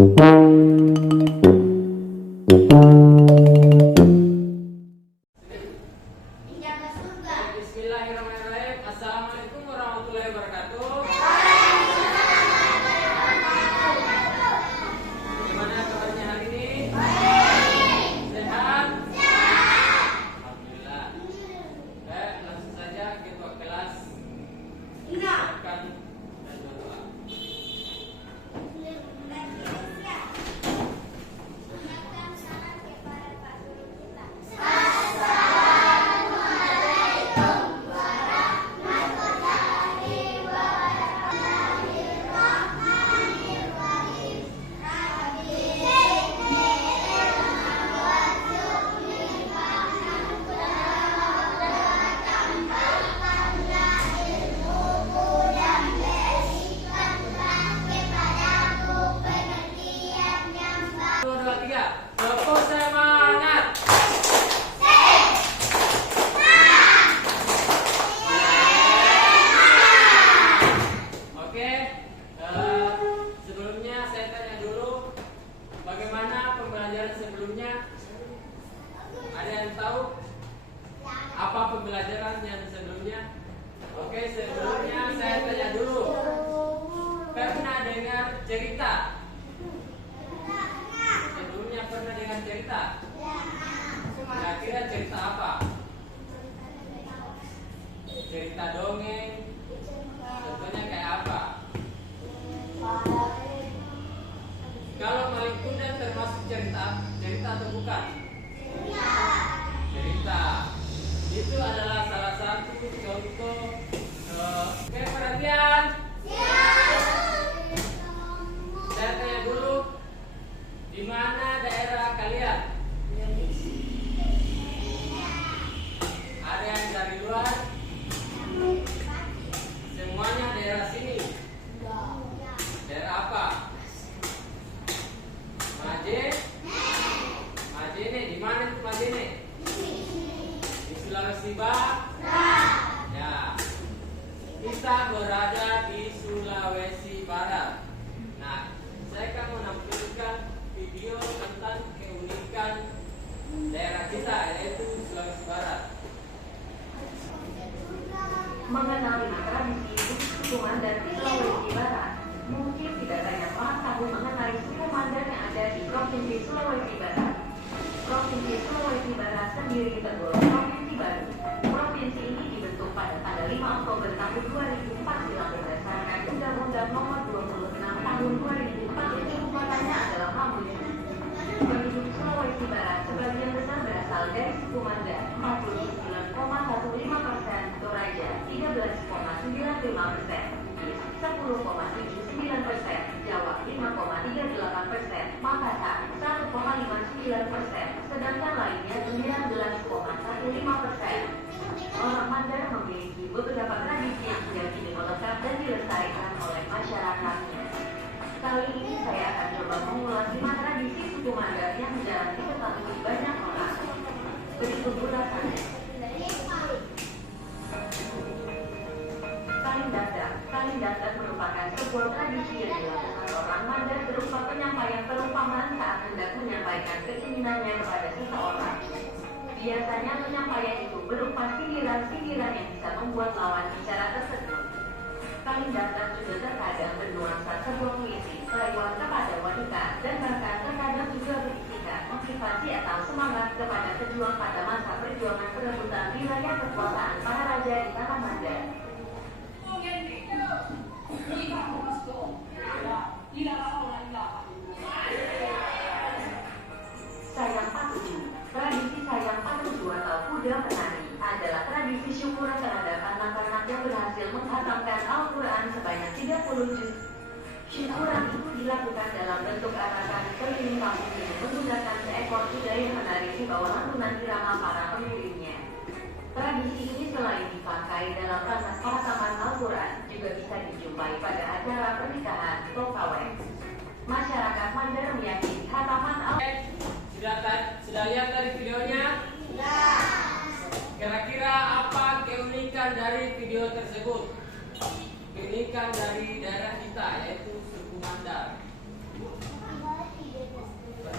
Bismillahirrahmanirrahim. Assalamualaikum warahmatullahi wabarakatuh. Bagaimana kabarnya hari ini? Sehat? Alhamdulillah. Langsung saja kita kelas. Silakan dan berdoa. Sebelumnya ada yang tahu apa pembelajaran yang sebelumnya? Oke, sebelumnya saya tanya dulu, pernah dengar cerita? Sebelumnya pernah dengar cerita? Kira-kira cerita apa? Cerita dongeng? Contohnya kayak apa? Kalau maling kundang termasuk cerita atau bukan? Cerita. Itu adalah salah satu contoh. Oke, perhatian. Saya tanya dulu, di mana daerah kalian? Ada yang dari luar? Semuanya daerah sini. Daerah apa? Majene, di mana itu Majene? Di Sulawesi Barat. Ya. Kita berada di Sulawesi Barat. Nah, saya akan menampilkan video tentang keunikan daerah kita, yaitu Sulawesi Barat. Mengenali tradisi suku Mandar di Sulawesi Barat, mungkin tidak banyak orang tahu mengenai suku Mandar yang ada di Provinsi Sulawesi Barat. Provinsi Sulawesi Barat sendiri tergolong provinsi baru. Provinsi ini dibentuk pada tanggal 5 Oktober tahun 2004 silam berdasarkan Undang-Undang Nomor 26 Tahun 2004 yang ibu kotanya adalah Mamuju. Penduduk Sulawesi Barat sebagian besar berasal dari suku Mandar 49,15%, Toraja 13,95%, 10,79%, Jawa 5,38%, Makassar 1,59%, sedangkan lainnya 19,15%. Orang Mandar memiliki beberapa tradisi yang sudah kini melekat dan dilestarikan oleh masyarakatnya. Kali ini saya akan coba mengulas 5 tradisi suku Mandar yang jarang diketahui banyak orang. Berikut ulasannya. Kaling datar merupakan sebuah tradisi yang dilakukan orang Mandar berupa penyampaian perumpamaan saat hendak menyampaikan keinginannya kepada seseorang. Biasanya penyampaian itu berupa sindiran-sindiran yang bisa membuat lawan bicara tersebut. Kaling datar juga terkadang bernuansa sebuah puisi, rayuan kepada wanita, dan bahkan terkadang juga berisikan motivasi atau semangat kepada pejuang pada masa perjuangan perebutan wilayah kekuasaan para raja di tanah Mandar. Sayang Patuju. Tradisi Sayang Patuju atau kuda menari adalah tradisi syukuran terhadap anak-anak yang berhasil menghatamkan Al-Quran sebanyak 30 juz. Syukuran itu dilakukan dalam bentuk arakan keliling kampung dengan menggunakan seekor kuda yang menari di bawah lantunan irama para pengiringnya. Tradisi ini selain dipakai dalam rangka khataman Al-Quran, juga bisa dijumpai pada acara pernikahan atau kawin. Masyarakat Mandar meyakini khataman Al-Quran. Sudah lihat dari videonya? Sudah. Kira-kira apa keunikan dari video tersebut? Keunikan dari daerah kita, yaitu suku Mandar.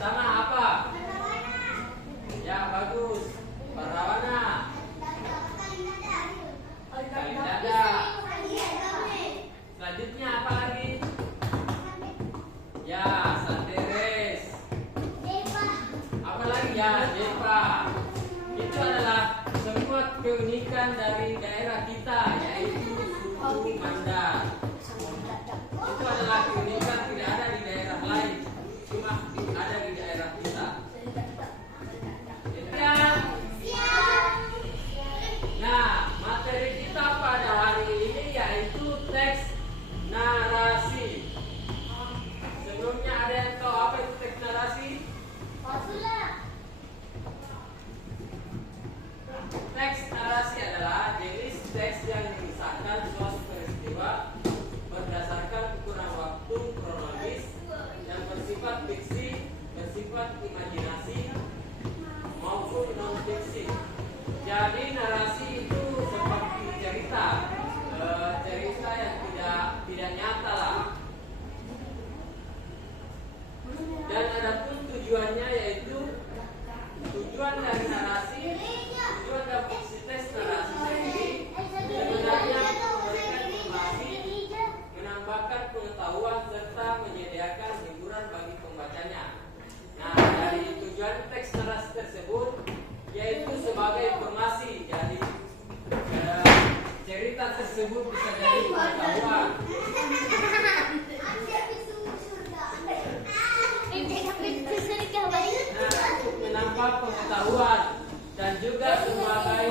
pertama apa? Ya, bagus. Warna. Kali dada. Selanjutnya apa lagi? Ya, santeres. Apa lagi? Ya, jepa. Itu adalah semua keunikan dari daerah kita, yaitu suku Mandar. Itu adalah keunikan tidak ada di daerah lain, cuma ada di daerah kita. Nah, materi kita pada hari ini yaitu teks narasi. Sebelumnya ada yang tahu apa itu teks narasi? Teks narasi adalah jenis teks yang mengisahkan suatu peristiwa berdasarkan ukuran waktu kronologis yang bersifat fiksi, bersifat imajinasi maupun non fiksi. Jadi narasi itu seperti cerita, cerita yang tidak nyata lah. Dan ada pun tujuannya, yaitu tujuan dari narasi, tujuan dari fiksi teks narasi sendiri sebenarnya memberikan informasi, menambahkan pengetahuan serta menyediakan hiburan bagi pembacanya. Nah, dari tujuan teks narasi tersebut yaitu sebagai informasi, jadi cerita tersebut bisa jadi pengetahuan. Untuk menambah pengetahuan dan juga sebagai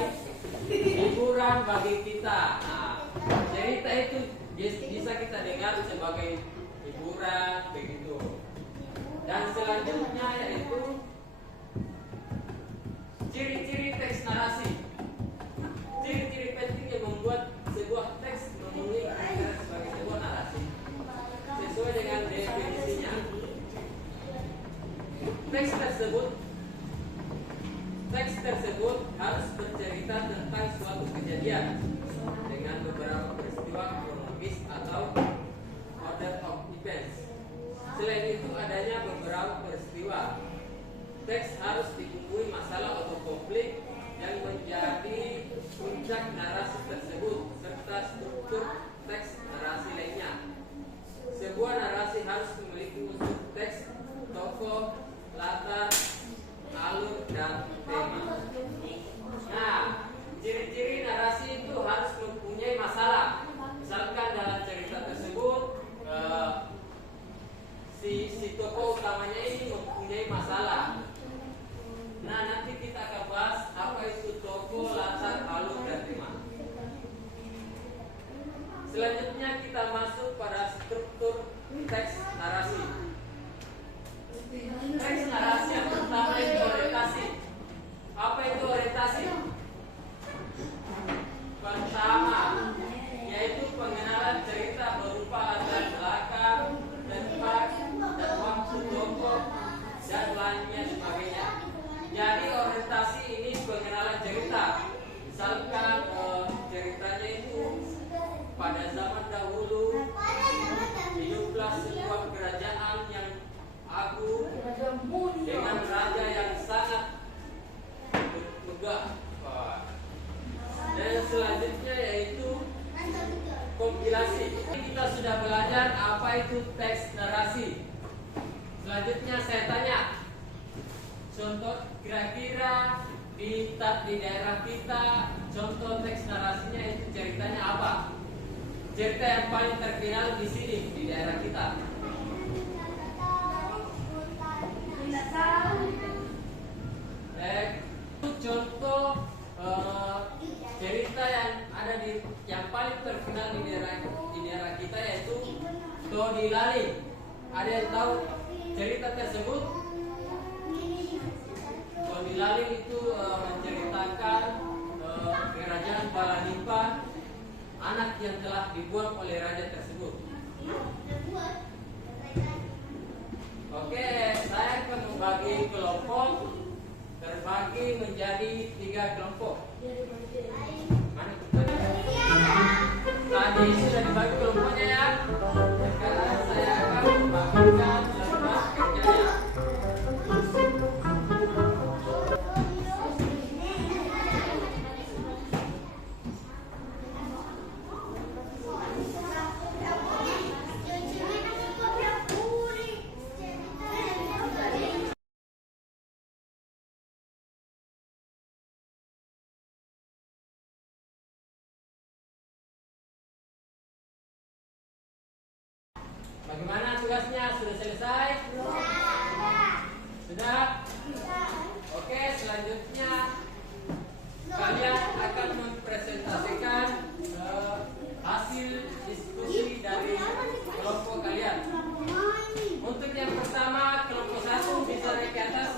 hiburan bagi kita. Nah, cerita itu bisa kita dengar sebagai hiburan begitu. Dan selanjutnya yaitu ciri-ciri teks narasi. Ciri-ciri penting yang membuat sebuah teks memenuhi kriteria sebagai sebuah narasi sesuai dengan definisinya. Teks tersebut harus bercerita tentang suatu kejadian dengan beberapa peristiwa kronologis atau order of events. Selain itu adanya beberapa peristiwa. Teks harus dibumbui masalah atau konflik yang menjadi puncak narasi tersebut serta struktur teks narasi lainnya. Sebuah narasi harus memiliki unsur teks, tokoh, latar, alur, dan tema. Nah, ciri-ciri narasi itu harus mempunyai masalah. Misalkan dalam cerita tersebut si tokoh utamanya ini mempunyai masalah. Nah, nanti kita akan bahas apa itu tokoh, latar, alur, dan tema. Selanjutnya kita masuk pada struktur teks narasi. Teks narasi yang pertama itu orientasi. Apa itu orientasi? Pertama, yaitu pengenalan cerita berupa latar belakang, tempat, dan waktu tokoh, dan lainnya sebagainya. Jadi orientasi ini pengenalan cerita. Misalkan ceritanya itu pada zaman dahulu hiduplah sebuah kerajaan yang agung dengan raja yang sangat megah. Dan selanjutnya yaitu kompilasi. Kita sudah belajar apa itu teks narasi. Selanjutnya saya tanya, contoh kira-kira di daerah kita, contoh teks narasinya itu ceritanya apa? Cerita yang paling terkenal di sini di daerah kita. Contoh cerita yang ada yang paling terkenal di daerah kita yaitu Todi Laling. Ada yang tahu cerita tersebut? Todi Laling itu menceritakan kerajaan Balanipa, anak yang telah dibuang oleh raja tersebut. Oke, saya akan membagi kelompok, terbagi menjadi 3 kelompok. Tadi sudah dibagi kelompoknya ya. Sekarang saya akan membagikan kelompok kerjanya. Bagaimana tugasnya? Sudah selesai? Sudah? Oke, selanjutnya kalian akan mempresentasikan hasil diskusi dari kelompok kalian. Untuk yang pertama, kelompok 1 bisa naik ke atas.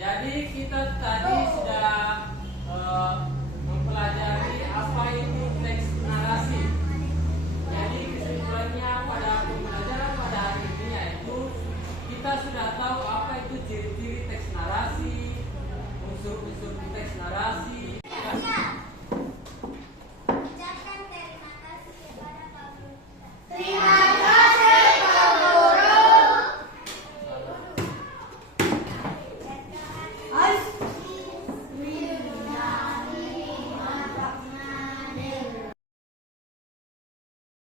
Jadi kita tadi sudah mempelajari apa itu teks narasi. Jadi kesimpulannya pada pembelajaran pada hari ini yaitu kita sudah tahu apa itu ciri-ciri